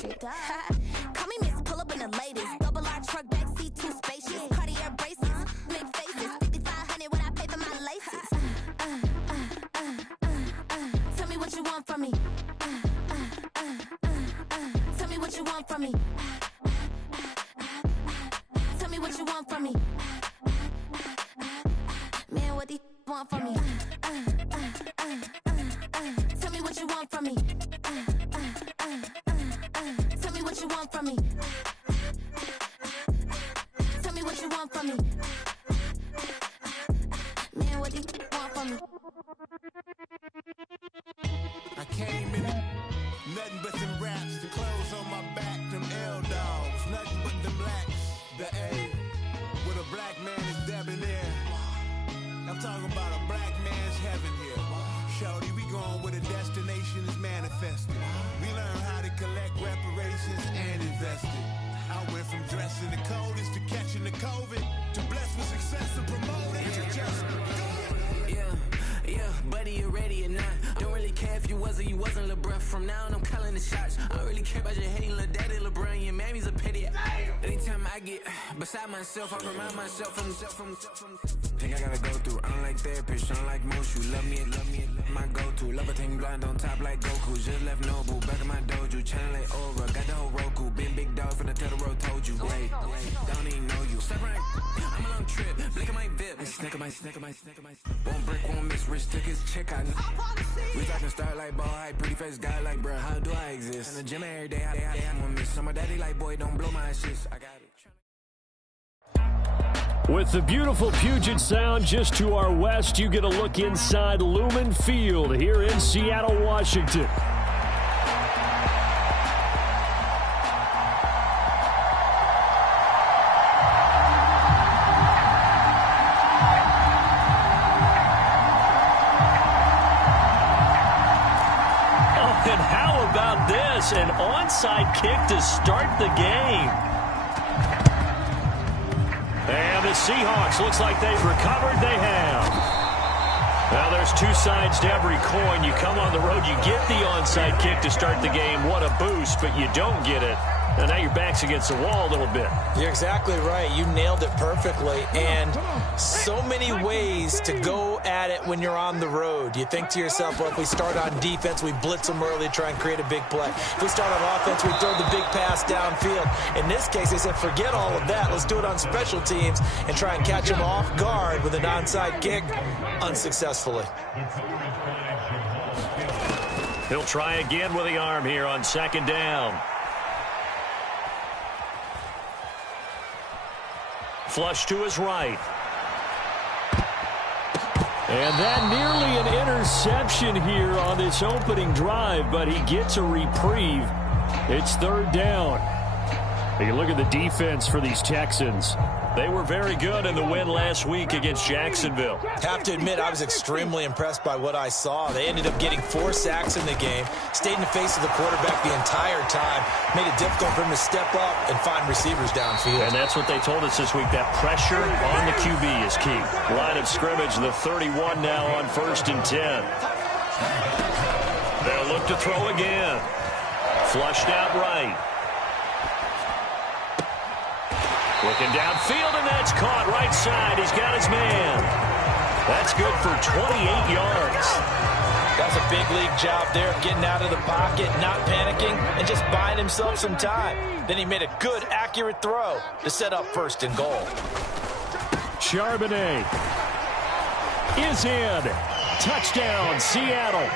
chick. Call me Miss Pull Up in the latest. Double R truck, backseat, too spacious. Cartier braces, make faces. 5,500 when I pay for my laces. Tell me what you want from me. Tell me what you want from me. Tell me what you want from me. Man, what do you want from me? Tell me what you want from me. Tell me what you want from me. Tell me what you want from me. Man, what do you want from me? I came in nothing but them raps, the clothes on my back, them L-dogs, nothing but them blacks, the A, with a black man is debonair. I'm talking about a black man's heaven here. Shorty, we going where the destination is manifested. We learn how to collect reparations and invest it. I went from dressing the coldest to catching the COVID, to blessed with success and promoted to just Yeah, buddy, you ready or not? Don't really care if you was or you wasn't LeBron. From now on, I'm calling the shots. I don't really care about your hating little daddy LeBron. Your mammy's a petty. Anytime I get beside myself, I remind myself from Think I gotta go through. I don't like therapists, I don't like most. You love me, my go-to. Love a thing blind on top like Goku. Just left Noble, back in my dojo. Channel it over, got the whole Roku. Big dog from the Tether Road, told you. Wait, don't even know you. Step right, I'm a long trip. Blink of my bib. Snicker my. Won't break, won't miss. Rich took his check out. We talking start like ball high, pretty face guy like, bruh, how do I exist? In the gym every day, I'm gonna miss. Some of daddy like, boy, don't blow my assist. I got it. With the beautiful Puget Sound just to our west, you get a look inside Lumen Field here in Seattle, Washington. And how about this? An onside kick to start the game. And the Seahawks, looks like they've recovered. They have. Now there's two sides to every coin. You come on the road, you get the onside kick to start the game. What a boost, but you don't get it. And now your back's against the wall a little bit. You're exactly right. You nailed it perfectly. And so many ways to go at it when you're on the road. You think to yourself, well, if we start on defense, we blitz them early, try and create a big play. If we start on offense, we throw the big pass downfield. In this case, they said, forget all of that. Let's do it on special teams and try and catch them off guard with an onside kick unsuccessfully. He'll try again with the arm here on second down. Flush to his right. And that nearly an interception here on this opening drive, but he gets a reprieve. It's third down. You look at the defense for these Texans. They were very good in the win last week against Jacksonville. Have to admit, I was extremely impressed by what I saw. They ended up getting 4 sacks in the game, stayed in the face of the quarterback the entire time, made it difficult for him to step up and find receivers downfield. And that's what they told us this week, that pressure on the QB is key. Line of scrimmage, the 31 now on 1st and 10. They'll look to throw again. Flushed out right. Looking downfield, and that's caught right side. He's got his man. That's good for 28 yards. That's a big league job there, getting out of the pocket, not panicking, and just buying himself some time. Then he made a good, accurate throw to set up 1st and goal. Charbonnet is in. Touchdown, Seattle.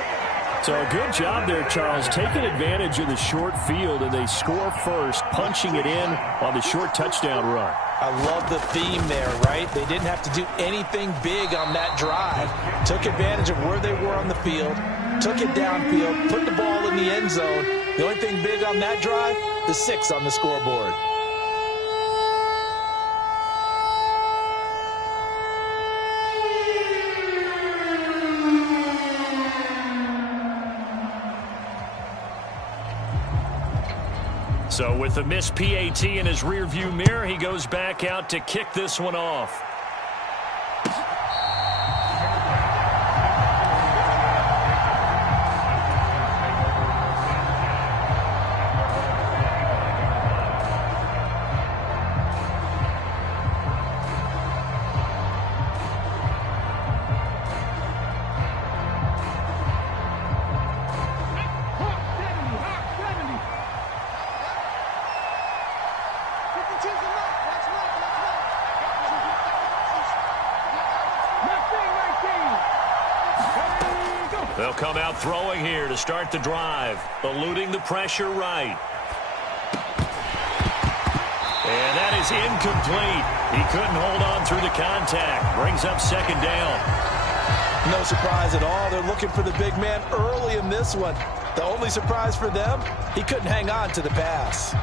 So a good job there, Charles, taking advantage of the short field, and they score first, punching it in on the short touchdown run. I love the theme there, right? They didn't have to do anything big on that drive. Took advantage of where they were on the field, took it downfield, put the ball in the end zone. The only thing big on that drive, the 6 on the scoreboard. So with the missed PAT in his rearview mirror, he goes back out to kick this one off. They'll come out throwing here to start the drive, eluding the pressure right. And that is incomplete. He couldn't hold on through the contact. Brings up second down. No surprise at all. They're looking for the big man early in this one. The only surprise for them, he couldn't hang on to the pass.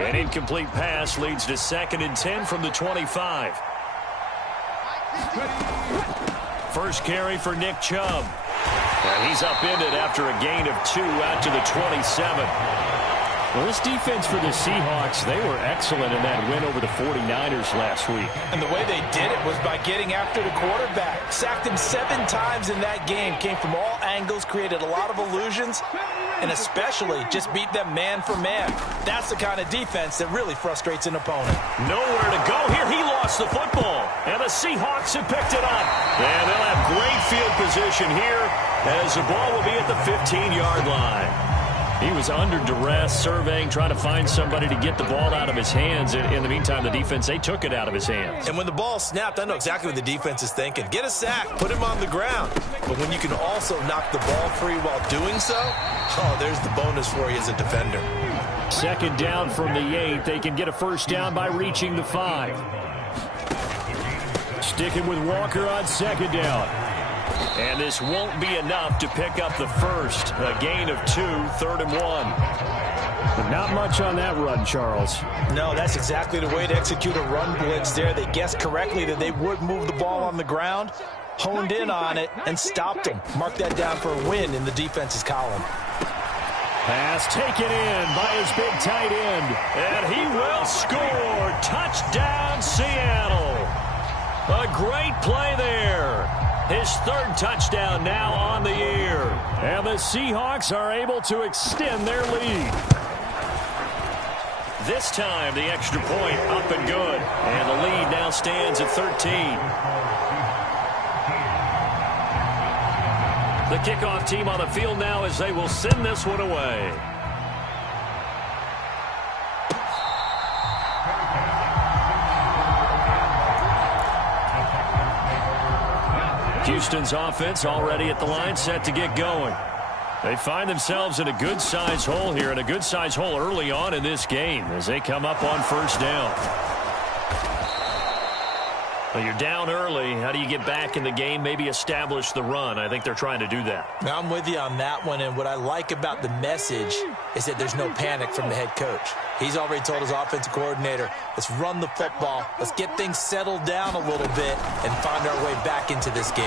An incomplete pass leads to 2nd and 10 from the 25. First carry for Nick Chubb. And he's upended after a gain of 2 out to the 27. Well, this defense for the Seahawks, they were excellent in that win over the 49ers last week. And the way they did it was by getting after the quarterback. Sacked him 7 times in that game. Came from all angles, created a lot of illusions, and especially just beat them man for man. That's the kind of defense that really frustrates an opponent. Nowhere to go here. He lost the football, and the Seahawks have picked it up. And they'll have great field position here as the ball will be at the 15-yard line. He was under duress, surveying, trying to find somebody to get the ball out of his hands. In the meantime, the defense, they took it out of his hands. And when the ball snapped, I know exactly what the defense is thinking. Get a sack, put him on the ground. But when you can also knock the ball free while doing so, oh, there's the bonus for you as a defender. Second down from the 8. They can get a first down by reaching the 5. Sticking with Walker on second down. And this won't be enough to pick up the first. A gain of 2, 3rd and 1. But not much on that run, Charles. No, that's exactly the way to execute a run blitz there. They guessed correctly that they would move the ball on the ground, honed in on it, and stopped them. Mark that down for a win in the defense's column. Pass taken in by his big tight end. And he will score. Touchdown, Seattle. A great play there. His 3rd touchdown now on the year. And the Seahawks are able to extend their lead. This time, the extra point up and good. And the lead now stands at 13. The kickoff team on the field now as they will send this one away. Houston's offense already at the line, set to get going. They find themselves in a good-sized hole here, and a good-sized hole early on in this game as they come up on first down. Well, you're down early. How do you get back in the game, maybe establish the run? I think they're trying to do that. Now, I'm with you on that one, and what I like about the message is that there's no panic from the head coach. He's already told his offensive coordinator, let's run the football, let's get things settled down a little bit, and find our way back into this game.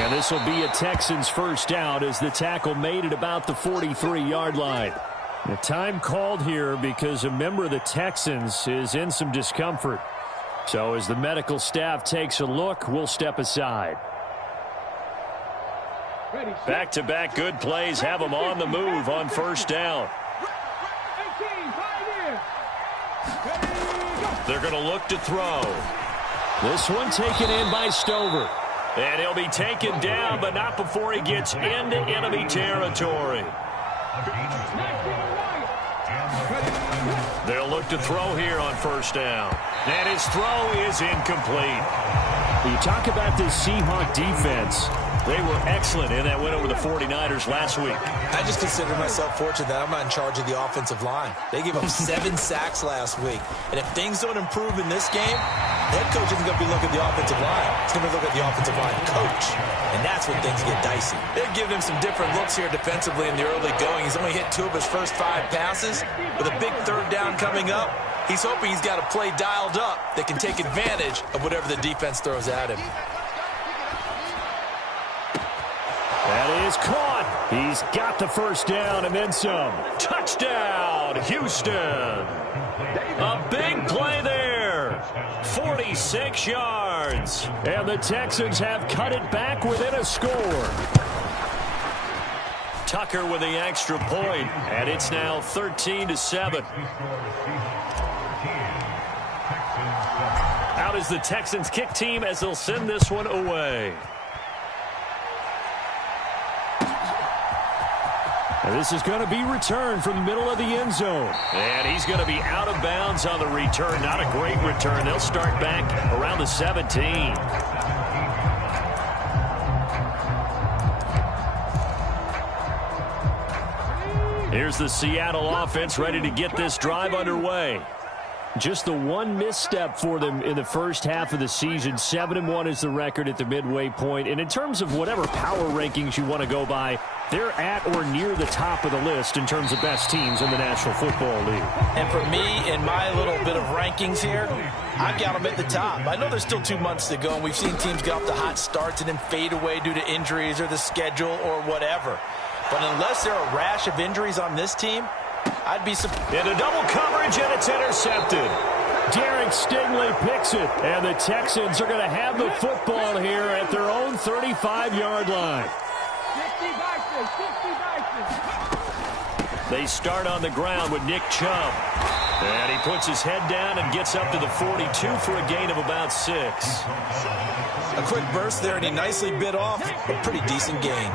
And this will be a Texans first down as the tackle made at about the 43-yard line. The time called here because a member of the Texans is in some discomfort. So as the medical staff takes a look, we'll step aside. Back-to-back good plays have them on the move on first down. They're going to look to throw. This one taken in by Stover. And he'll be taken down, but not before he gets into enemy territory. They'll look to throw here on first down. And his throw is incomplete. You talk about this Seahawk defense. They were excellent in that win over the 49ers last week. I just consider myself fortunate that I'm not in charge of the offensive line. They gave up 7 sacks last week. And if things don't improve in this game, the head coach isn't going to be looking at the offensive line. He's going to look at the offensive line coach. And that's when things get dicey. They've given him some different looks here defensively in the early going. He's only hit 2 of his first 5 passes. With a big 3rd down coming up, he's hoping he's got a play dialed up that can take advantage of whatever the defense throws at him. That is caught. He's got the first down and then some. Touchdown, Houston. A big play there. 46 yards. And the Texans have cut it back within a score. Tucker with the extra point, and it's now 13-7. Out is the Texans kick team as they'll send this one away. And this is going to be returned from the middle of the end zone. And he's going to be out of bounds on the return. Not a great return. They'll start back around the 17. Here's the Seattle offense ready to get this drive underway. Just the one misstep for them in the first half of the season. 7-1 is the record at the midway point. And in terms of whatever power rankings you want to go by, they're at or near the top of the list in terms of best teams in the National Football League. And for me, in my little bit of rankings here, I've got them at the top. I know there's still 2 months to go, and we've seen teams get off to hot starts and then fade away due to injuries or the schedule or whatever. But unless there are a rash of injuries on this team, I'd be surprised. Into double coverage, and it's intercepted. Derek Stingley picks it, and the Texans are going to have the football here at their own 35-yard line. They start on the ground with Nick Chubb. And he puts his head down and gets up to the 42 for a gain of about 6. A quick burst there, and he nicely bit off a pretty decent gain.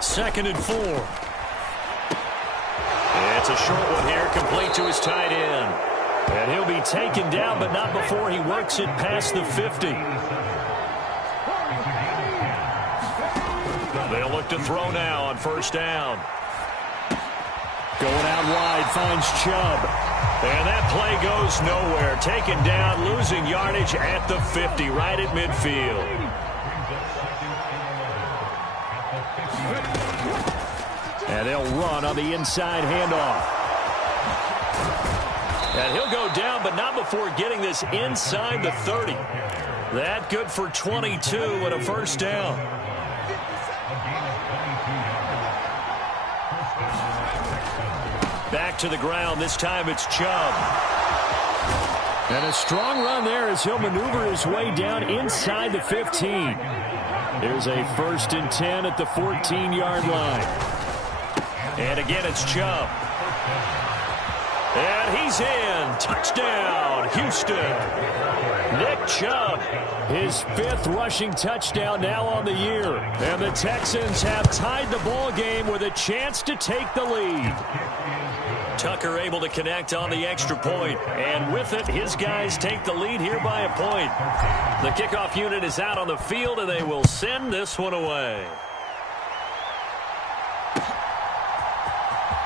Second and 4. It's a short one here, complete to his tight end. And he'll be taken down, but not before he works it past the 50. They'll look to throw now on first down. Going out wide, finds Chubb. And that play goes nowhere. Taken down, losing yardage at the 50, right at midfield. And they'll run on the inside handoff. And he'll go down, but not before getting this inside the 30. That good for 22 and a first down. Back to the ground. This time it's Chubb. And a strong run there as he'll maneuver his way down inside the 15. Here's a 1st and 10 at the 14-yard line. And again, it's Chubb. And he's in. Touchdown, Houston. Nick Chubb, his 5th rushing touchdown now on the year. And the Texans have tied the ball game with a chance to take the lead. Tucker able to connect on the extra point. And with it, his guys take the lead here by a point. The kickoff unit is out on the field, and they will send this one away.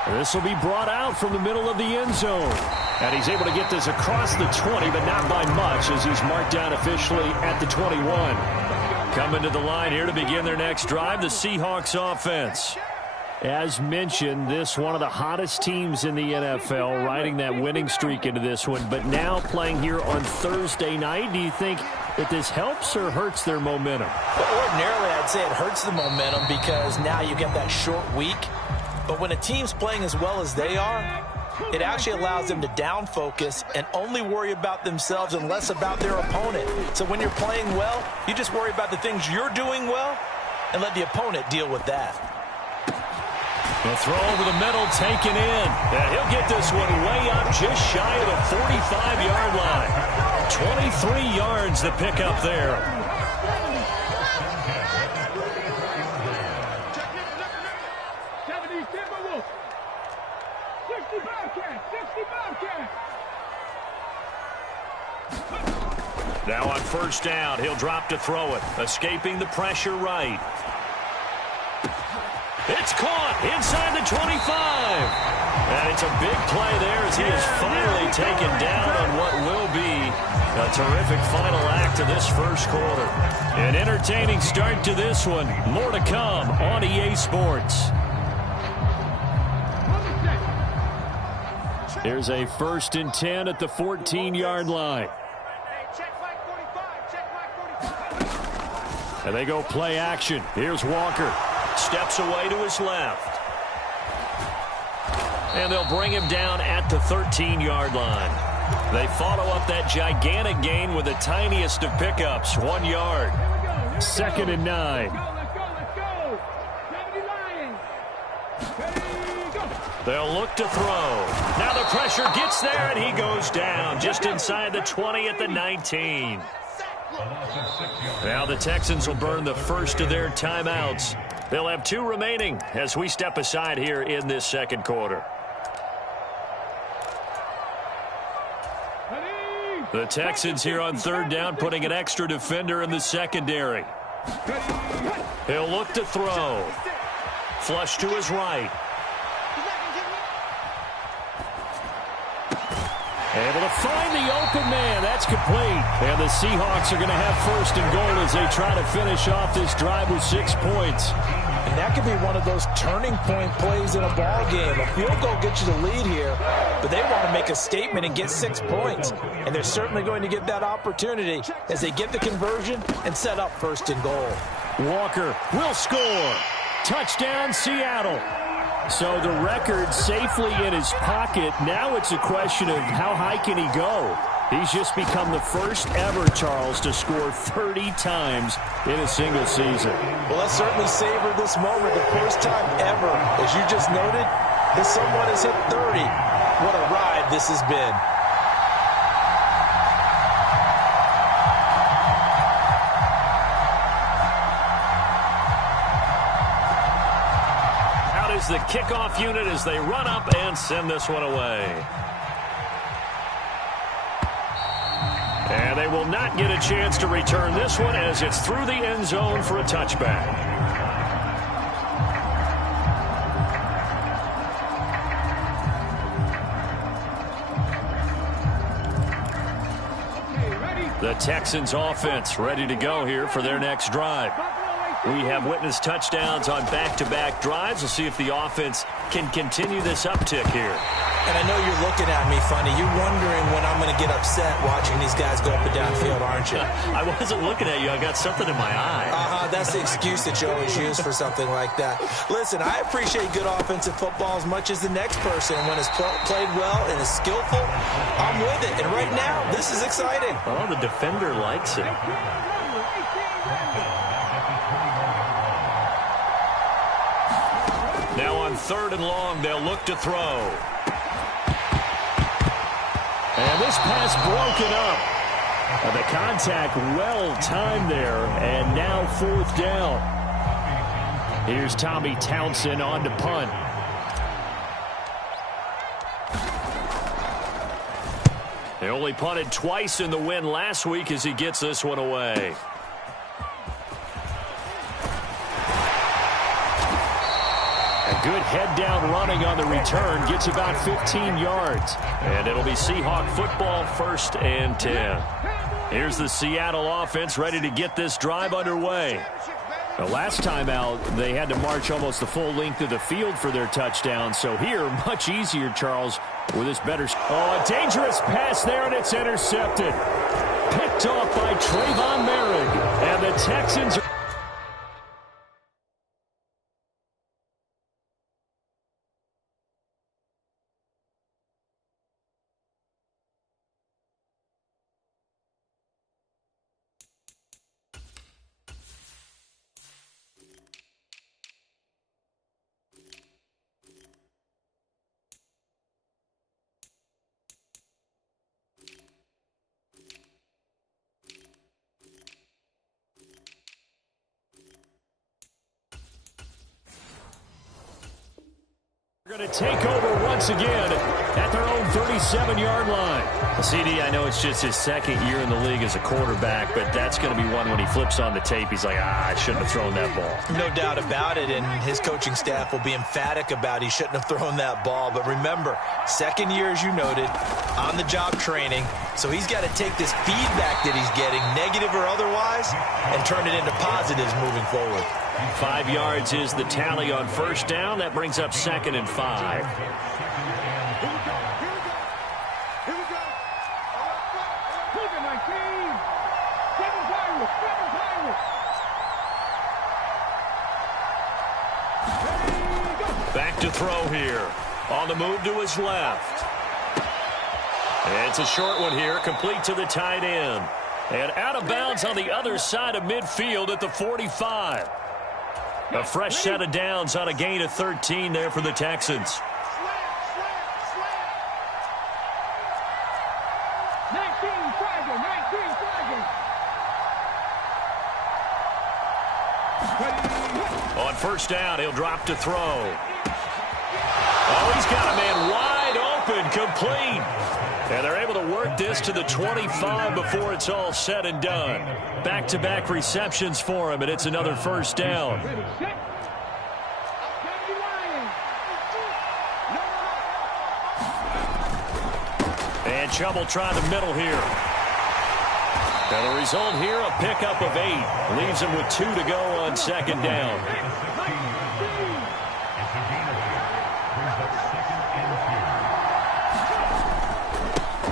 This will be brought out from the middle of the end zone. And he's able to get this across the 20, but not by much, as he's marked down officially at the 21. Coming to the line here to begin their next drive, the Seahawks offense. As mentioned, this one of the hottest teams in the NFL, riding that winning streak into this one, but now playing here on Thursday night. Do you think that this helps or hurts their momentum? Well, ordinarily, I'd say it hurts the momentum because now you get that short week. But when a team's playing as well as they are, it actually allows them to down focus and only worry about themselves and less about their opponent. So when you're playing well, you just worry about the things you're doing well and let the opponent deal with that. The throw over the middle, taken in. And he'll get this one way up just shy of the 45-yard line. 23 yards to pick up there. Now on first down, he'll drop to throw it. Escaping the pressure right. It's caught inside the 25. And it's a big play there as he is finally taken down on what will be a terrific final act of this first quarter. An entertaining start to this one. More to come on EA Sports. Here's a 1st and 10 at the 14-yard line. And they go play action. Here's Walker. Steps away to his left. And they'll bring him down at the 13-yard line. They follow up that gigantic gain with the tiniest of pickups, 1 yard. 2nd and 9. They'll look to throw. Now the pressure gets there, and he goes down just inside the 20 at the 19. Now the Texans will burn the first of their timeouts. They'll have 2 remaining as we step aside here in this second quarter. The Texans here on 3rd down, putting an extra defender in the secondary. He'll look to throw. Flush to his right. Able to find the open man. That's complete. And the Seahawks are going to have first and goal as they try to finish off this drive with 6 points. And that could be one of those turning point plays in a ball game. A field goal gets you the lead here, but they want to make a statement and get 6 points. And they're certainly going to get that opportunity as they get the conversion and set up first and goal. Walker will score. Touchdown, Seattle. So the record safely in his pocket. Now it's a question of how high can he go. He's just become the first ever, Charles, to score 30 times in a single season. Well, let's certainly savor this moment. The first time ever, as you just noted, that someone has hit 30. What a ride this has been. The kickoff unit as they run up and send this one away. And they will not get a chance to return this one as it's through the end zone for a touchback. The Texans offense ready to go here for their next drive. We have witnessed touchdowns on back-to-back drives. We'll see if the offense can continue this uptick here. And I know you're looking at me funny. You're wondering when I'm going to get upset watching these guys go up and down field, aren't you? I wasn't looking at you. I got something in my eye. That's the excuse that you always use for something like that. Listen, I appreciate good offensive football as much as the next person. When it's played well and is skillful, I'm with it. And right now, this is exciting. Oh, the defender likes it. Now on 3rd and long, they'll look to throw. And this pass broken up. The contact well timed there, and now 4th down. Here's Tommy Townsend on to punt. They only punted twice in the win last week as he gets this one away. Good head-down running on the return. Gets about 15 yards. And it'll be Seahawk football, 1st and 10. Here's the Seattle offense ready to get this drive underway. The last time out, they had to march almost the full length of the field for their touchdown. So here, much easier, Charles, with this better. Oh, a dangerous pass there, and it's intercepted. Picked off by Trayvon Merrick. And the Texans are... going to take over once again at their own 37-yard line. CD, I know it's just his 2nd year in the league as a quarterback, but that's going to be one when he flips on the tape, he's like, I shouldn't have thrown that ball. No doubt about it, and his coaching staff will be emphatic about he shouldn't have thrown that ball. But remember, 2nd year, as you noted, on-the-job training, so he's got to take this feedback that he's getting, negative or otherwise, and turn it into positives moving forward. 5 yards is the tally on 1st down. That brings up 2nd and 5. Back to throw here. On the move to his left. It's a short one here, complete to the tight end. And out of bounds on the other side of midfield at the 45. A fresh set of downs on a gain of 13 there for the Texans. On 1st down, he'll drop to throw. Oh, he's got a man wide open, complete. And they're able to work this to the 25 before it's all said and done. Back-to-back receptions for him, and it's another first down. And trouble trying the middle here. And the result here, a pickup of 8. Leaves him with 2 to go on second down.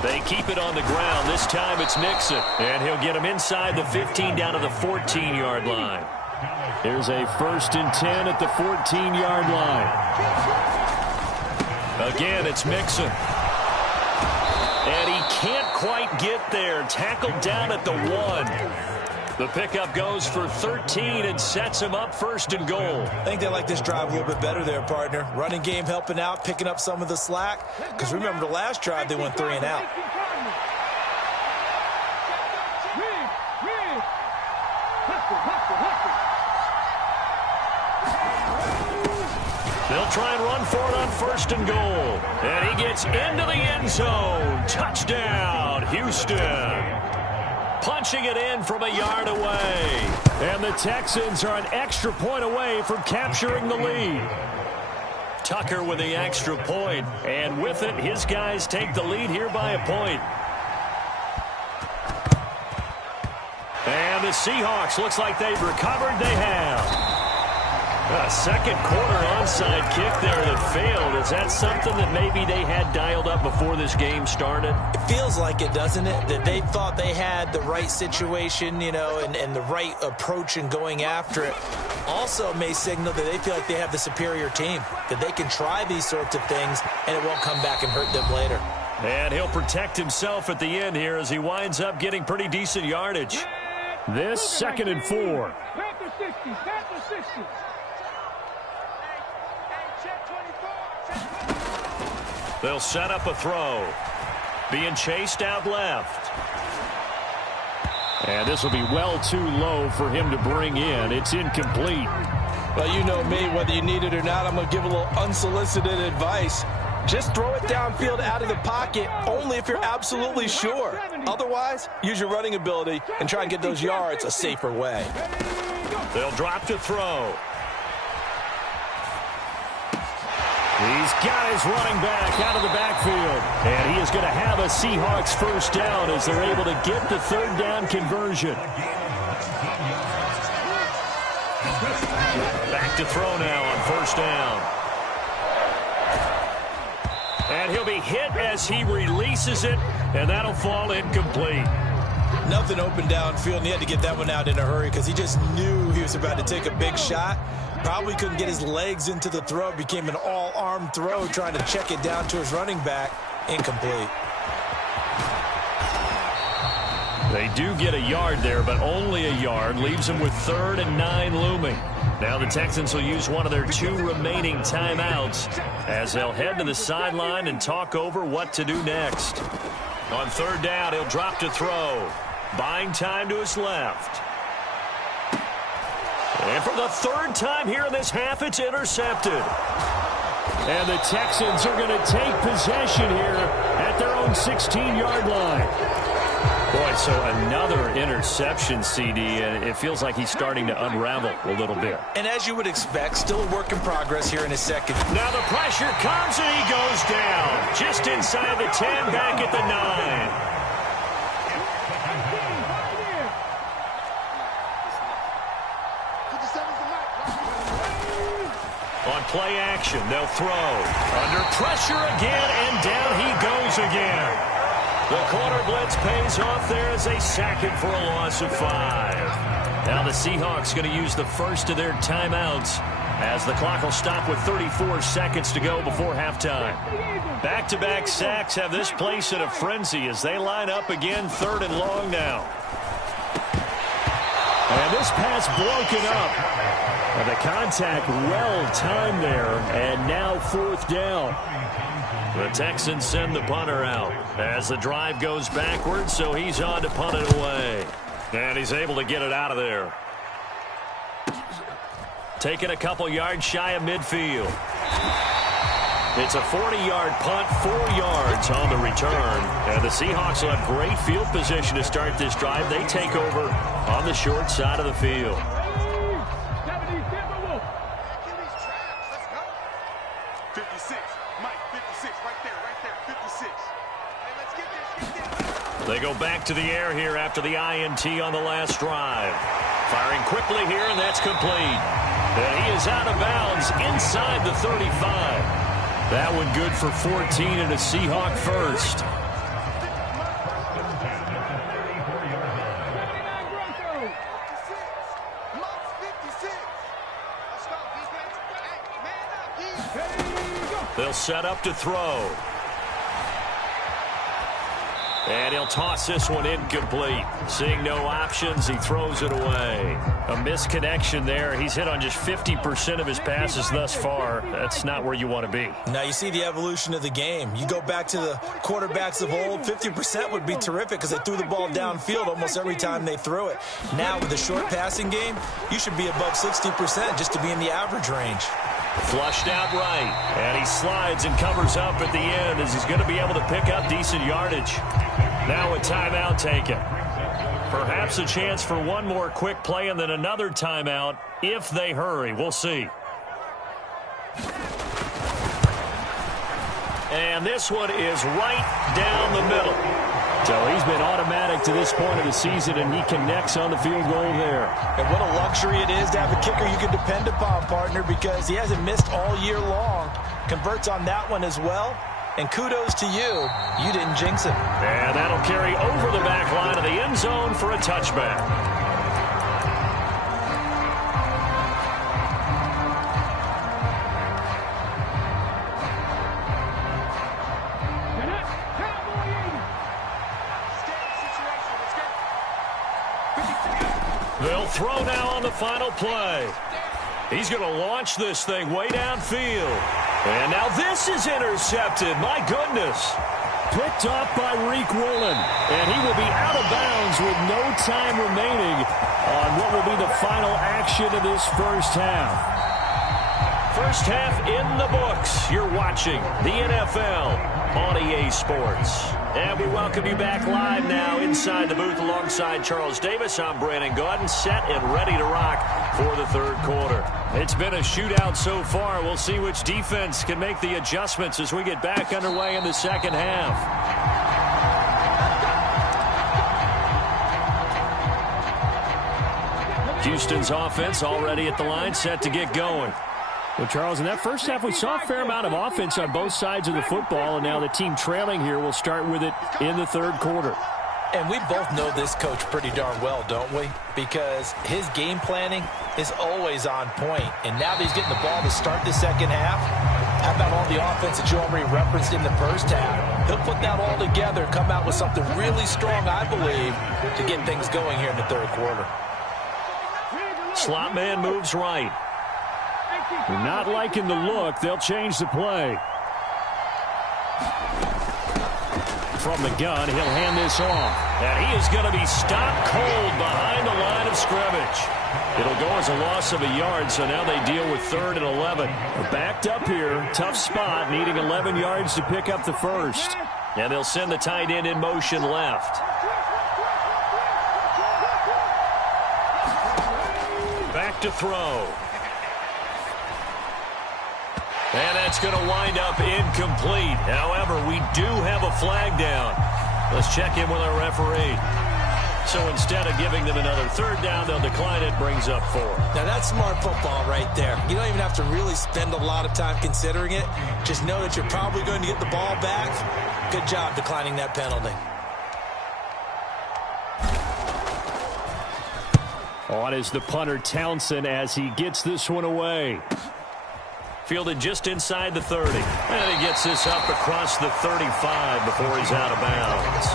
They keep it on the ground. This time it's Nixon. And he'll get him inside the 15 down to the 14-yard line. Here's a 1st and 10 at the 14-yard line. Again, it's Mixon. And he can't quite get there. Tackled down at the 1. The pickup goes for 13 and sets him up 1st and goal. I think they like this drive a little bit better there, partner. Running game helping out, picking up some of the slack. Because remember, the last drive, they went 3 and out. They'll try and run for it on 1st and goal. And he gets into the end zone. Touchdown, Houston. Punching it in from a yard away. And the Texans are an extra point away from capturing the lead. Tucker with the extra point. And with it, his guys take the lead here by a point. And the Seahawks, looks like they've recovered. They have. A second quarter onside kick there that failed. Is that something that maybe they had dialed up before this game started? It feels like it, doesn't it? That they thought they had the right situation, you know, and the right approach in going after it. Also may signal that they feel like they have the superior team, that they can try these sorts of things and it won't come back and hurt them later. And he'll protect himself at the end here as he winds up getting pretty decent yardage. This 2nd and 4. They'll set up a throw. Being chased out left. And this will be well too low for him to bring in. It's incomplete. Well, you know me, whether you need it or not, I'm going to give a little unsolicited advice. Just throw it downfield out of the pocket only if you're absolutely sure. Otherwise, use your running ability and try and get those yards a safer way. They'll drop to throw. He's got his running back out of the backfield. And he is going to have a Seahawks first down as they're able to get the 3rd down conversion. Back to throw now on 1st down. And he'll be hit as he releases it, and that'll fall incomplete. Nothing open downfield, and he had to get that one out in a hurry because he just knew he was about to take a big shot. Probably couldn't get his legs into the throw. Became an all-arm throw trying to check it down to his running back. Incomplete. They do get a yard there, but only a yard. Leaves them with 3rd and 9 looming. Now the Texans will use one of their 2 remaining timeouts as they'll head to the sideline and talk over what to do next. On 3rd down, he'll drop to throw. Buying time to his left. And for the 3rd time here in this half, it's intercepted. And the Texans are going to take possession here at their own 16-yard line. Boy, so another interception, CD, and it feels like he's starting to unravel a little bit. And as you would expect, still a work in progress here in his second. Now the pressure comes and he goes down. Just inside the 10, back at the 9. On play action, they'll throw. Under pressure again, and down he goes again. The corner blitz pays off there as they sack him for a loss of 5. Now the Seahawks going to use the first of their timeouts as the clock will stop with 34 seconds to go before halftime. Back-to-back sacks have this place in a frenzy as they line up again, 3rd and long now. And this pass broken up. And the contact well timed there, and now 4th down. The Texans send the punter out as the drive goes backwards, so he's on to punt it away. And he's able to get it out of there. Taking a couple yards shy of midfield. It's a 40-yard punt, 4 yards on the return. And the Seahawks will have great field position to start this drive. They take over on the short side of the field. 56. Mike, 56. Right there. 56. Hey, let's get this. They go back to the air here after the INT on the last drive. Firing quickly here, and that's complete. And he is out of bounds inside the 35. That one good for 14 and a Seahawk first. They'll set up to throw. And he'll toss this one incomplete. Seeing no options, he throws it away. A misconnection there. He's hit on just 50% of his passes thus far. That's not where you want to be. Now you see the evolution of the game. You go back to the quarterbacks of old, 50% would be terrific because they threw the ball downfield almost every time they threw it. Now with the short passing game, you should be above 60% just to be in the average range. Flushed out right, and he slides and covers up at the end as he's going to be able to pick up decent yardage. Now a timeout taken. Perhaps a chance for one more quick play and then another timeout if they hurry. We'll see. And this one is right down the middle. So he's been automatic to this point of the season, and he connects on the field goal there. And what a luxury it is to have a kicker you can depend upon, partner, because he hasn't missed all year long. Converts on that one as well. And kudos to you. You didn't jinx him. And that'll carry over the back line of the end zone for a touchback. They'll throw now on the final play. He's going to launch this thing way downfield. And now this is intercepted. My goodness. Picked off by Reek Woolen. And he will be out of bounds with no time remaining on what will be the final action of this first half. First half in the books. You're watching the NFL on EA Sports. And we welcome you back live now inside the booth alongside Charles Davis. I'm Brandon Gaudin, set and ready to rock for the third quarter. It's been a shootout so far. We'll see which defense can make the adjustments as we get back underway in the second half. Houston's offense already at the line, set to get going. Well, Charles, in that first half, we saw a fair amount of offense on both sides of the football, and now the team trailing here will start with it in the third quarter. And we both know this coach pretty darn well, don't we? Because his game planning is always on point. And now that he's getting the ball to start the second half, how about all the offense that you already referenced in the first half? He'll put that all together, come out with something really strong, I believe, to get things going here in the third quarter. Slot man moves right. Not liking the look. They'll change the play. From the gun, he'll hand this off. And he is going to be stopped cold behind the line of scrimmage. It'll go as a loss of a yard, so now they deal with 3rd and 11. They're backed up here. Tough spot, needing 11 yards to pick up the first. And they'll send the tight end in motion left. Back to throw. And that's going to wind up incomplete. However, we do have a flag down. Let's check in with our referee. So instead of giving them another 3rd down, they'll decline it, brings up 4. Now that's smart football right there. You don't even have to really spend a lot of time considering it. Just know that you're probably going to get the ball back. Good job declining that penalty. On is the punter Townsend as he gets this one away. Fielded just inside the 30. And he gets this up across the 35 before he's out of bounds.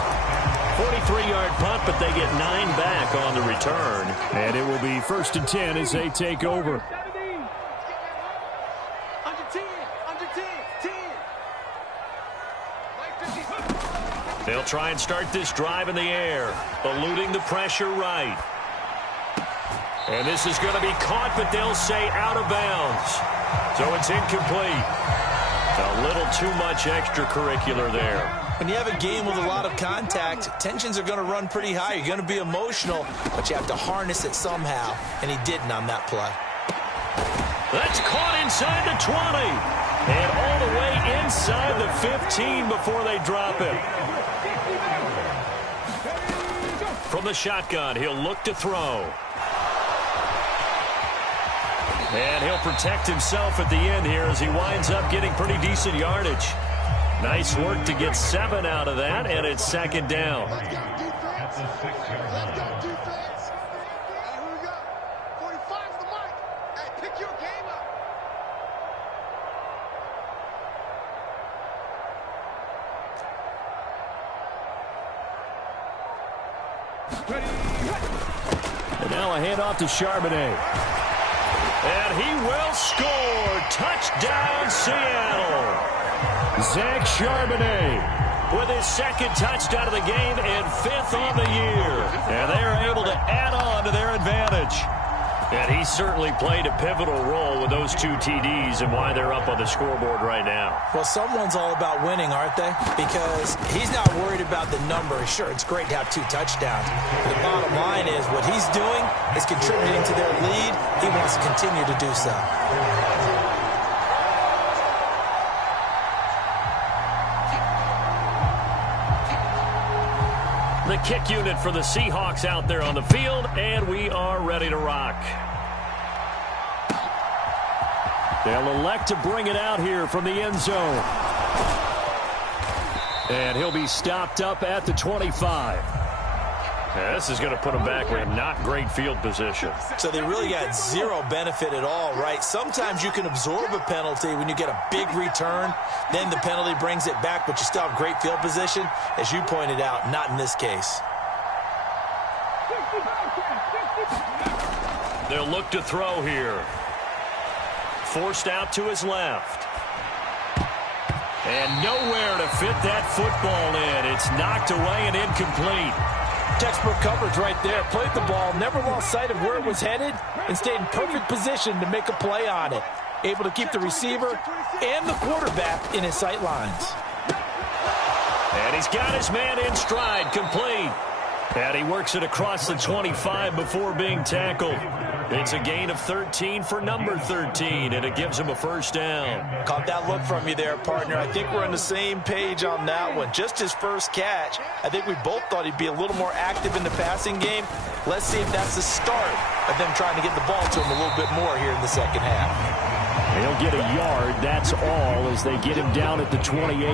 43-yard punt, but they get 9 back on the return. And it will be 1st and 10 as they take over. They'll try and start this drive in the air, eluding the pressure right. And this is going to be caught, but they'll say out of bounds. So it's incomplete. A little too much extracurricular there. When you have a game with a lot of contact, tensions are going to run pretty high. You're going to be emotional, but you have to harness it somehow, and he didn't on that play. That's caught inside the 20. And all the way inside the 15 before they drop it. From the shotgun, he'll look to throw. And he'll protect himself at the end here as he winds up getting pretty decent yardage. Nice work to get 7 out of that, and it's second down. Let's go defense. Let's go defense. Here we go. 45's the mark. Hey, pick your game up. And now a handoff to Charbonnet. And he will score. Touchdown, Seattle. Zach Charbonnet with his second touchdown of the game and 5th on the year. And they are able to add on to their advantage. And he certainly played a pivotal role with those 2 TDs and why they're up on the scoreboard right now. Well, someone's all about winning, aren't they? Because he's not worried about the number. Sure, it's great to have 2 touchdowns. But the bottom line is what he's doing is contributing to their lead. He wants to continue to do so. The kick unit for the Seahawks out there on the field, and we are ready to rock. They'll elect to bring it out here from the end zone. And he'll be stopped up at the 25. Yeah, this is going to put him back with not great field position. So they really got 0 benefit at all, right? Sometimes you can absorb a penalty when you get a big return. Then the penalty brings it back, but you still have great field position. As you pointed out, not in this case. They'll look to throw here. Forced out to his left. And nowhere to fit that football in. It's knocked away and incomplete. Textbook coverage right there. Played the ball, never lost sight of where it was headed, and stayed in perfect position to make a play on it. Able to keep the receiver and the quarterback in his sight lines. And he's got his man in stride, complete. And he works it across the 25 before being tackled. It's a gain of 13 for number 13, and it gives him a first down. Caught that look from you there, partner. I think we're on the same page on that one. Just his first catch. I think we both thought he'd be a little more active in the passing game. Let's see if that's the start of them trying to get the ball to him a little bit more here in the second half. He'll get a yard, that's all, as they get him down at the 28.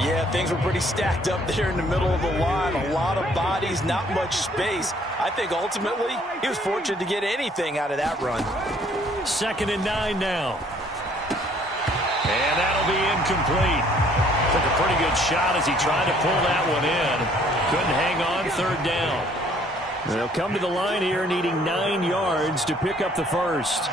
Yeah, things were pretty stacked up there in the middle of the line. A lot of bodies, not much space. I think ultimately he was fortunate to get anything out of that run. 2nd and 9 now. And that'll be incomplete. Took a pretty good shot as he tried to pull that one in. Couldn't hang on, 3rd down. They'll come to the line here needing 9 yards to pick up the first.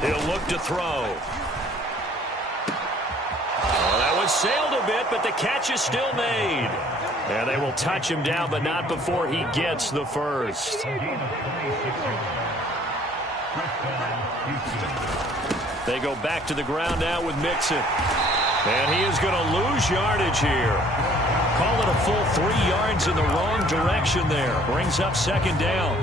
He'll look to throw. Oh, that one sailed a bit, but the catch is still made. And they will touch him down, but not before he gets the first. They go back to the ground now with Mixon. And he is going to lose yardage here. Call it a full 3 yards in the wrong direction there. Brings up 2nd down.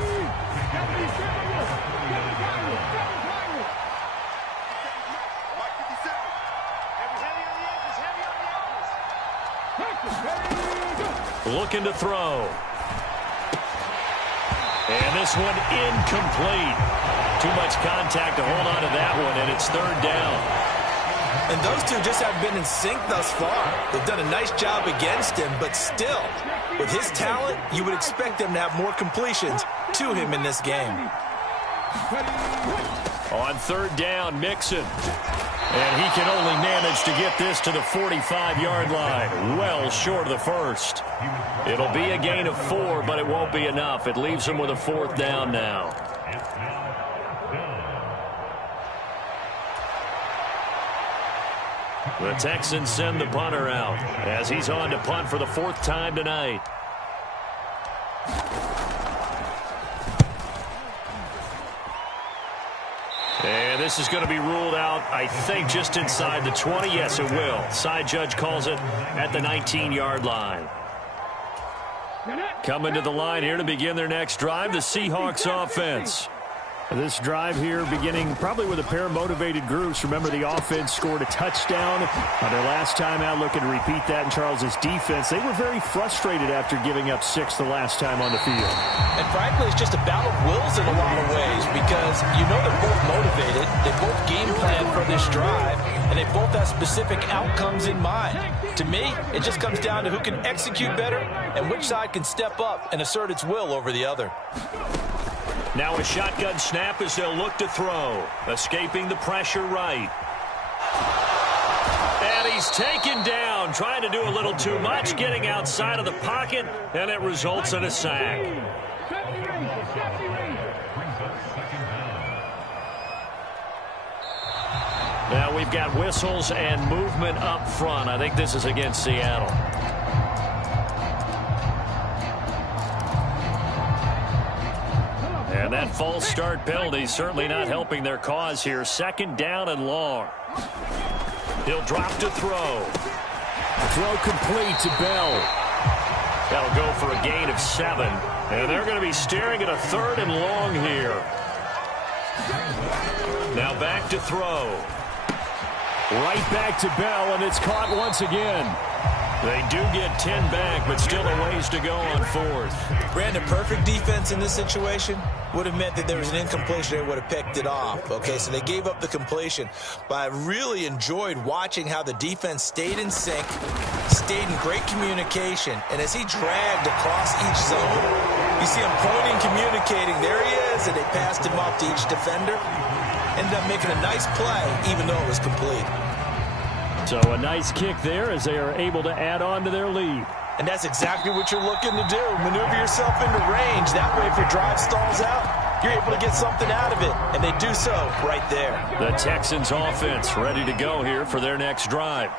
Looking to throw. And this one incomplete. Too much contact to hold on to that one, and it's 3rd down. And those two just haven't been in sync thus far. They've done a nice job against him, but still, with his talent, you would expect them to have more completions to him in this game. On 3rd down, Mixon. And he can only manage to get this to the 45-yard line. Well short of the first. It'll be a gain of 4, but it won't be enough. It leaves him with a 4th down now. The Texans send the punter out as he's on to punt for the 4th time tonight. And this is going to be ruled out, I think, just inside the 20. Yes, it will. Side judge calls it at the 19-yard line. Coming to the line here to begin their next drive, the Seahawks offense. This drive here beginning probably with a pair of motivated groups. Remember, the offense scored a touchdown on their last time out, looking to repeat that in Charles's defense. They were very frustrated after giving up 6 the last time on the field. And frankly, it's just a battle of wills in a lot of ways because you know they're both motivated. They both game plan for this drive, and they both have specific outcomes in mind. To me, it just comes down to who can execute better and which side can step up and assert its will over the other. Now a shotgun snap as they'll look to throw. Escaping the pressure right. And he's taken down, trying to do a little too much, getting outside of the pocket, and it results in a sack. Now we've got whistles and movement up front. I think this is against Seattle. And that false start penalty certainly not helping their cause here. 2nd down and long. He'll drop to throw. Throw complete to Bell. That'll go for a gain of 7. And they're going to be staring at a 3rd and long here. Now back to throw. Right back to Bell, and it's caught once again. They do get 10 back, but still a ways to go on 4th. Brandon, perfect defense in this situation would have meant that there was an incompletion. They would have picked it off. Okay, so they gave up the completion. But I really enjoyed watching how the defense stayed in sync, stayed in great communication. And as he dragged across each zone, you see him pointing, communicating. There he is, and they passed him off to each defender. Ended up making a nice play, even though it was complete. So a nice kick there as they are able to add on to their lead. And that's exactly what you're looking to do. Maneuver yourself into range. That way, if your drive stalls out, you're able to get something out of it. And they do so right there. The Texans offense ready to go here for their next drive.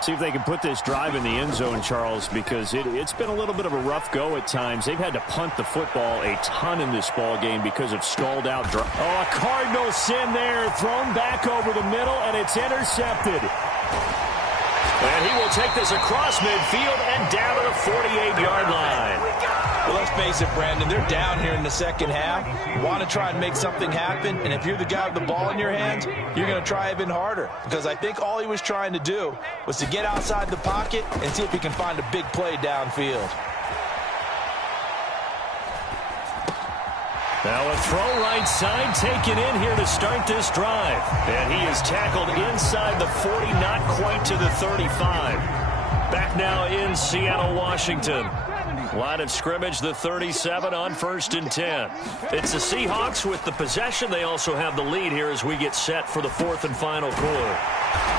See if they can put this drive in the end zone, Charles, because it's been a little bit of a rough go at times. They've had to punt the football a ton in this ball game because of stalled out drive. Oh, a Cardinal sin there, thrown back over the middle, and it's intercepted. And he will take this across midfield and down to the 48-yard line. Well, let's face it, Brandon, they're down here in the second half. You want to try and make something happen, and if you're the guy with the ball in your hands, you're going to try even harder. Because I think all he was trying to do was to get outside the pocket and see if he can find a big play downfield. Now a throw right side taken in here to start this drive. And he is tackled inside the 40, not quite to the 35. Back now in Seattle, Washington. Line of scrimmage, the 37 on 1st and 10. It's the Seahawks with the possession. They also have the lead here as we get set for the 4th and final quarter.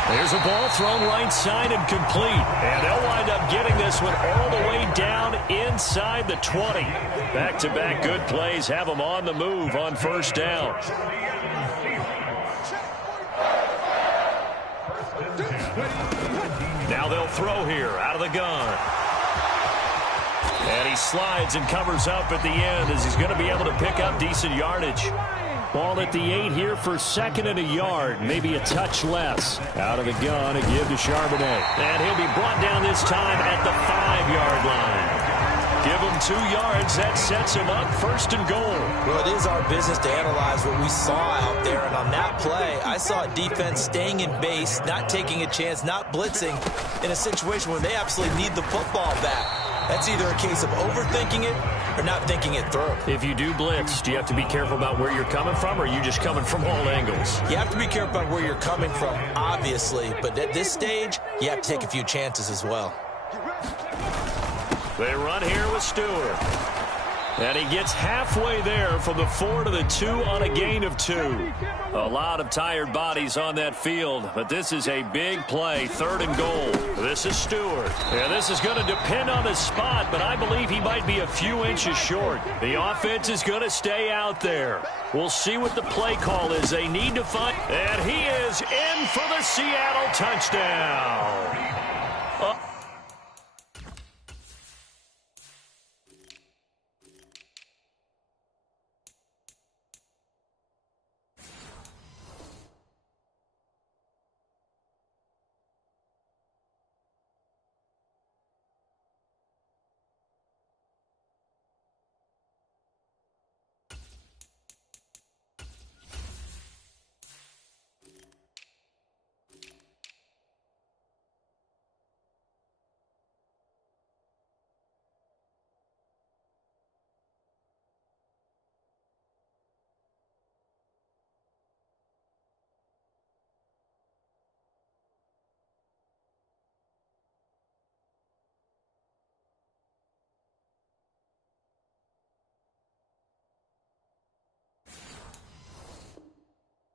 There's a ball thrown right side and complete. And they'll wind up getting this one all the way down inside the 20. Back-to-back good plays have them on the move on 1st down. Now they'll throw here out of the gun. And he slides and covers up at the end as he's going to be able to pick up decent yardage. Ball at the 8 here for 2nd and a yard, maybe a touch less. Out of the gun, a give to Charbonnet. And he'll be brought down this time at the 5-yard line. Give him 2 yards. That sets him up 1st and goal. Well, it is our business to analyze what we saw out there. And on that play, I saw a defense staying in base, not taking a chance, not blitzing in a situation where they absolutely need the football back. That's either a case of overthinking it or not thinking it through. If you do blitz, do you have to be careful about where you're coming from, or are you just coming from all angles? You have to be careful about where you're coming from, obviously. But at this stage, you have to take a few chances as well. They run here with Stewart. And he gets halfway there from the 4 to the 2 on a gain of 2. A lot of tired bodies on that field, but this is a big play, 3rd and goal. This is Stewart. And this is going to depend on his spot, but I believe he might be a few inches short. The offense is going to stay out there. We'll see what the play call is. They need to find, and he is in for the Seattle touchdown.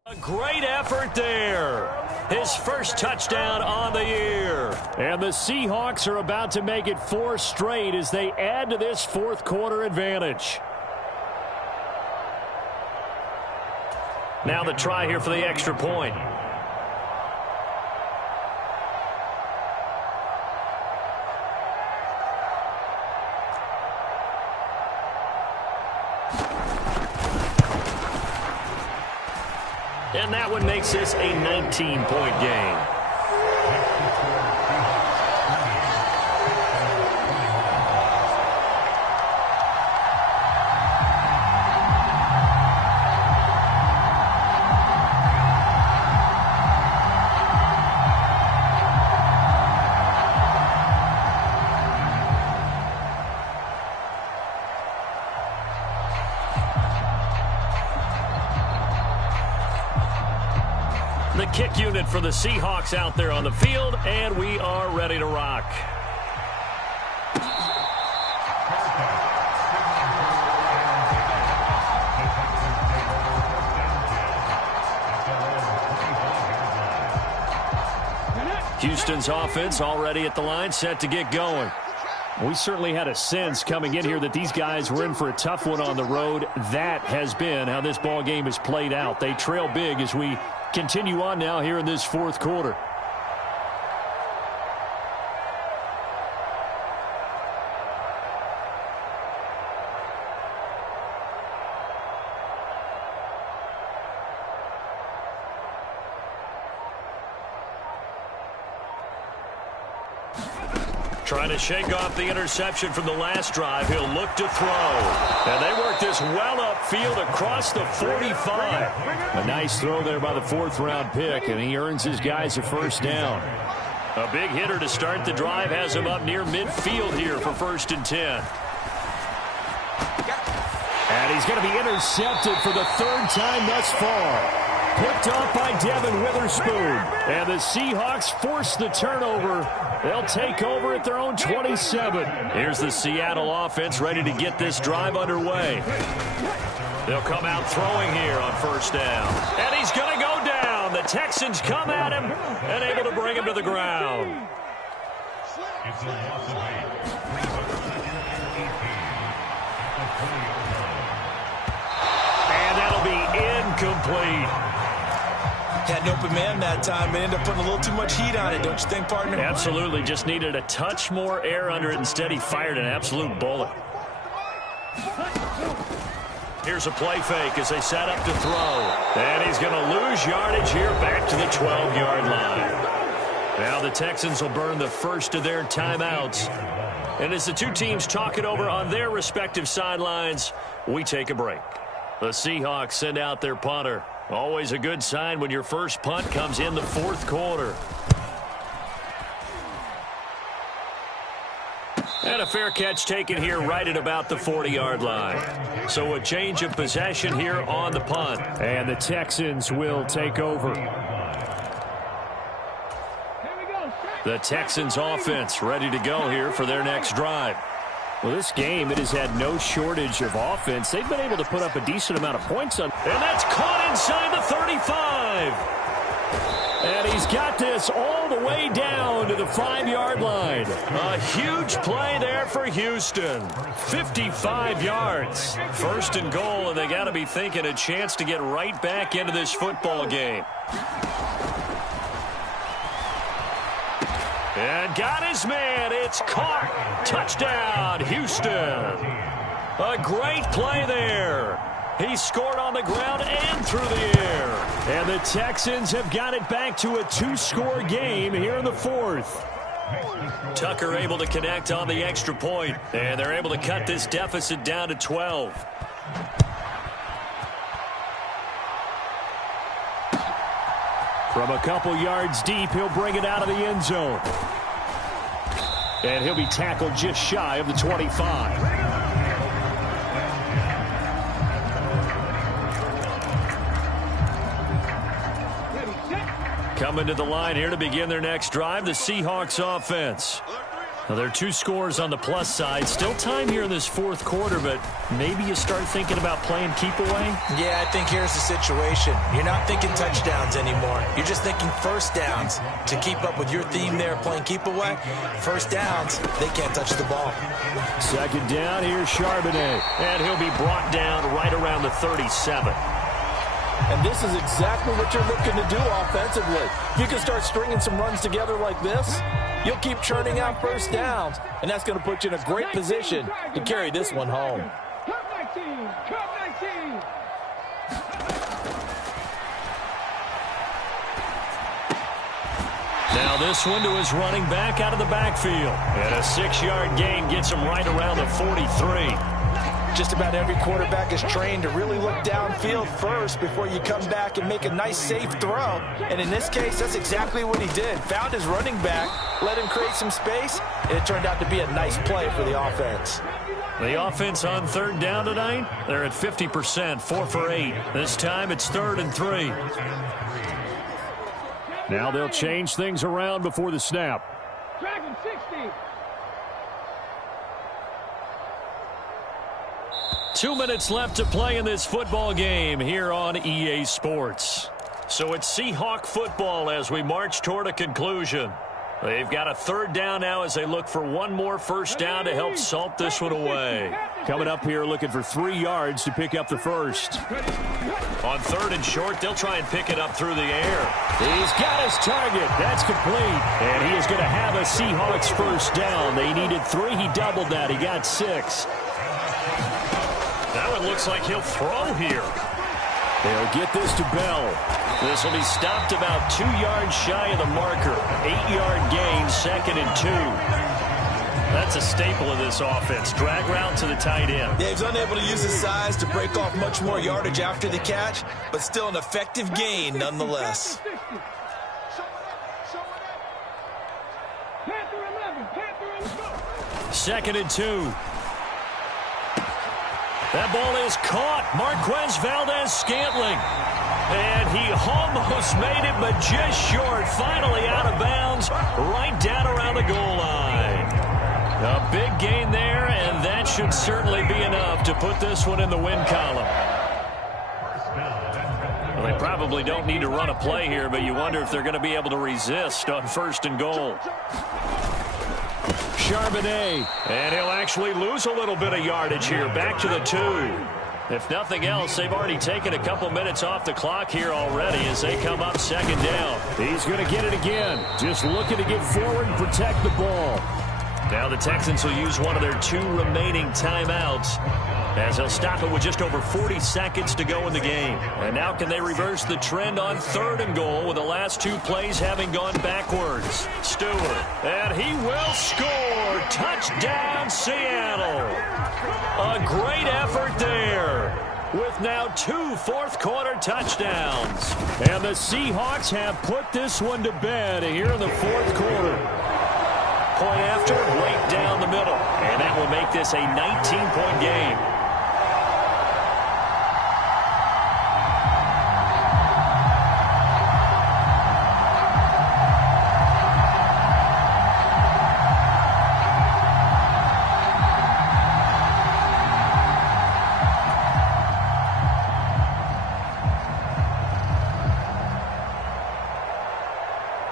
A great effort there. His first touchdown on the year. And the Seahawks are about to make it 4 straight as they add to this 4th quarter advantage. Now the try here for the extra point. And that one makes this a 19-point game. The kick unit for the Seahawks out there on the field, and we are ready to rock. Houston's offense already at the line, set to get going. We certainly had a sense coming in here that these guys were in for a tough one on the road. That has been how this ball game has played out. They trail big as we continue on now here in this 4th quarter. Trying to shake off the interception from the last drive. He'll look to throw. And they work this well upfield across the 45. A nice throw there by the 4th-round pick, and he earns his guys a first down. A big hitter to start the drive has him up near midfield here for 1st and 10. And he's going to be intercepted for the 3rd time thus far. Picked off by Devin Witherspoon. And the Seahawks force the turnover. They'll take over at their own 27. Here's the Seattle offense ready to get this drive underway. They'll come out throwing here on 1st down. And he's going to go down. The Texans come at him and able to bring him to the ground. And that'll be incomplete. Had an open man that time, but ended up putting a little too much heat on it, don't you think, partner? Absolutely. Just needed a touch more air under it. Instead, he fired an absolute bullet. Here's a play fake as they set up to throw. And he's going to lose yardage here back to the 12-yard line. Now the Texans will burn the first of their timeouts. And as the two teams talk it over on their respective sidelines, we take a break. The Seahawks send out their punter. Always a good sign when your first punt comes in the 4th quarter. And a fair catch taken here right at about the 40-yard line. So a change of possession here on the punt. And the Texans will take over. The Texans offense ready to go here for their next drive. Well, this game, it has had no shortage of offense. They've been able to put up a decent amount of points on. And that's caught inside the 35. And he's got this all the way down to the 5-yard line. A huge play there for Houston. 55 yards. First and goal, and they got to be thinking a chance to get right back into this football game. And got his man. It's caught. Touchdown, Houston. A great play there. He scored on the ground and through the air. And the Texans have got it back to a 2-score game here in the fourth. Tucker able to connect on the extra point, and they're able to cut this deficit down to 12. From a couple yards deep, he'll bring it out of the end zone. And he'll be tackled just shy of the 25. Coming to the line here to begin their next drive, the Seahawks offense. Now, there are 2 scores on the plus side. Still time here in this fourth quarter, but maybe you start thinking about playing keep away? Yeah, I think here's the situation. You're not thinking touchdowns anymore. You're just thinking first downs. To keep up with your theme there, playing keep away, first downs, they can't touch the ball. Second down, here's Charbonnet. And he'll be brought down right around the 37. And this is exactly what you're looking to do offensively. If you can start stringing some runs together like this, you'll keep churning out first downs, and that's going to put you in a great position to carry this one home. Now this one to his running back out of the backfield. And a 6-yard gain gets him right around the 43. Just about every quarterback is trained to really look downfield first before you come back and make a nice, safe throw. And in this case, that's exactly what he did. Found his running back, let him create some space, and it turned out to be a nice play for the offense. The offense on third down tonight, they're at 50%, 4 for 8. This time it's 3rd and 3. Now they'll change things around before the snap. Dragon 60. 2 minutes left to play in this football game here on EA Sports. So it's Seahawk football as we march toward a conclusion. They've got a 3rd down now as they look for one more first down to help salt this one away. Coming up here looking for 3 yards to pick up the first. On 3rd and short, they'll try and pick it up through the air. He's got his target. That's complete. And he is going to have a Seahawks first down. They needed 3. He doubled that. He got 6. That one looks like he'll throw here. They'll get this to Bell. This will be stopped about 2 yards shy of the marker. 8-yard gain, 2nd and 2. That's a staple of this offense. Drag route to the tight end. Yeah, he's unable to use his size to break off much more yardage after the catch, but still an effective gain nonetheless. 2nd and 2. That ball is caught. Marquez Valdez-Scantling. And he almost made it, but just short. Finally out of bounds, right down around the goal line. A big gain there, and that should certainly be enough to put this one in the win column. Well, they probably don't need to run a play here, but you wonder if they're going to be able to resist on 1st and goal. Charbonnet, and he'll actually lose a little bit of yardage here, back to the 2. If nothing else, they've already taken a couple minutes off the clock here already as they come up 2nd down. He's going to get it again, just looking to get forward and protect the ball. Now the Texans will use one of their 2 remaining timeouts as they'll stop it with just over 40 seconds to go in the game. And now can they reverse the trend on 3rd and goal with the last 2 plays having gone backwards? Stewart, and he will score. Touchdown, Seattle. A great effort there with now 2 fourth-quarter touchdowns. And the Seahawks have put this one to bed here in the 4th quarter. Point after, right down the middle. And that will make this a 19-point game.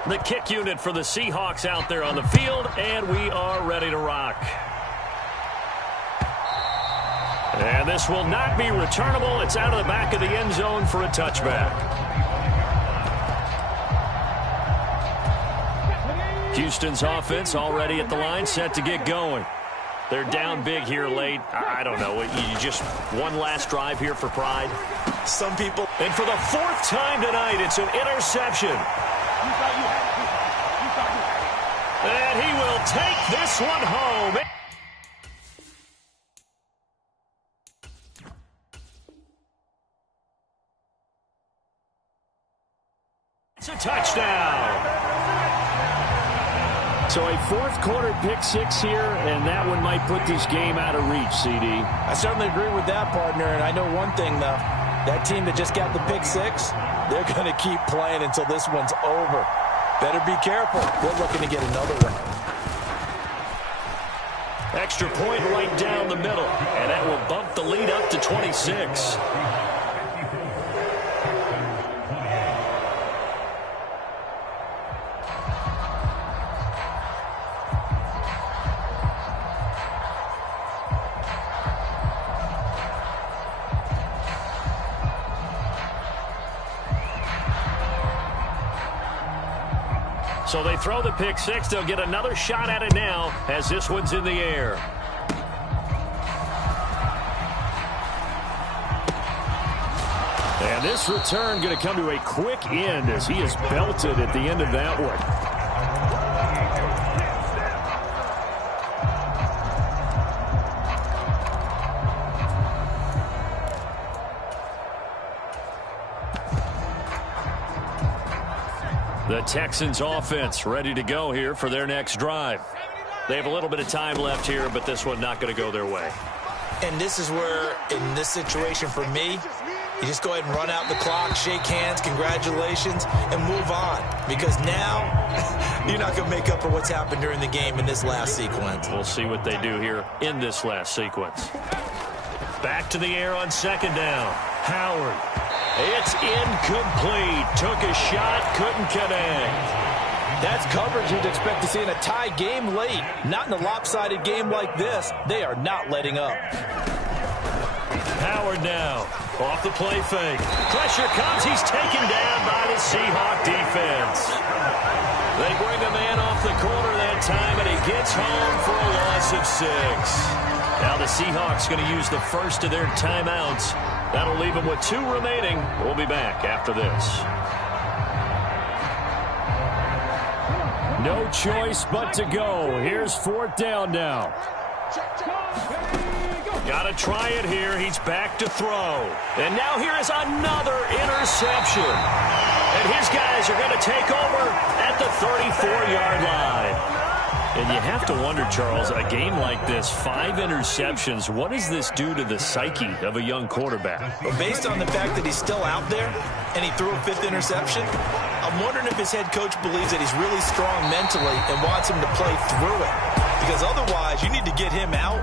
The kick unit for the Seahawks out there on the field, and we are ready to rock. And this will not be returnable. It's out of the back of the end zone for a touchback. Houston's offense already at the line, set to get going. They're down big here late. I don't know. You just one last drive here for pride. Some people. And for the fourth time tonight, it's an interception. And he will take this one home. It's a touchdown. So a fourth-quarter pick-6 here, and that one might put this game out of reach, CD. I certainly agree with that, partner, and I know one thing, though. That team that just got the pick-6, they're going to keep playing until this one's over. Better be careful. They're looking to get another one. Extra point right down the middle, and that will bump the lead up to 26. So they throw the pick-6. They'll get another shot at it now as this one's in the air. And this return going to come to a quick end as he is belted at the end of that one. The Texans offense ready to go here for their next drive. They have a little bit of time left here, but this one not going to go their way. And this is where, in this situation for me, you just go ahead and run out the clock, shake hands, congratulations, and move on. Because now, you're not going to make up for what's happened during the game in this last sequence. We'll see what they do here in this last sequence. Back to the air on second down. Howard. It's incomplete. Took a shot, couldn't connect. That's coverage you'd expect to see in a tie game late. Not in a lopsided game like this. They are not letting up. Howard now. Off the play fake. Pressure comes. He's taken down by the Seahawk defense. They bring a man off the corner that time, and he gets home for a loss of 6. Now the Seahawks going to use the first of their timeouts. That'll leave them with 2 remaining. We'll be back after this. No choice but to go. Here's fourth down now. Got to try it here. He's back to throw. And now here is another interception. And his guys are going to take over at the 34-yard line. And you have to wonder, Charles, a game like this, 5 interceptions, what does this do to the psyche of a young quarterback? Well, based on the fact that he's still out there and he threw a 5th interception, I'm wondering if his head coach believes that he's really strong mentally and wants him to play through it. Because otherwise, you need to get him out